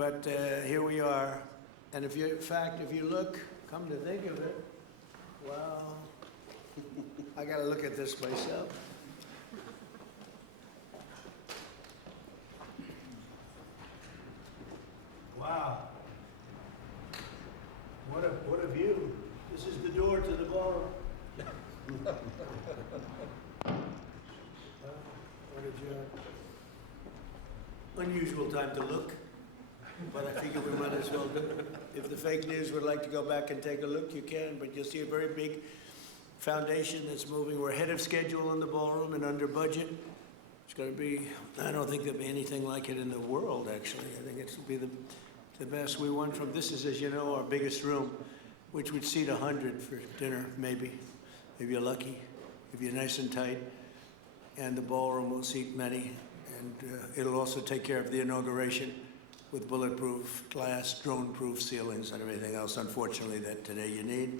But here we are, and in fact, if you look, come to think of it, well, I gotta look at this myself. Wow. What a view. This is the door to the ballroom. What a job. Unusual time to look, but I figure we might as well do it. If the fake news would like to go back and take a look, you can, but you'll see a very big foundation that's moving. We're ahead of schedule in the ballroom and under budget. It's going to be, I don't think there'll be anything like it in the world, actually. I think it's going to be the best. We won from, this is, as you know, our biggest room, which would seat 100 for dinner, maybe, if you're lucky, if you're nice and tight. And the ballroom will seat many. And it'll also take care of the inauguration with bulletproof glass, drone-proof ceilings, and everything else, unfortunately, that today you need.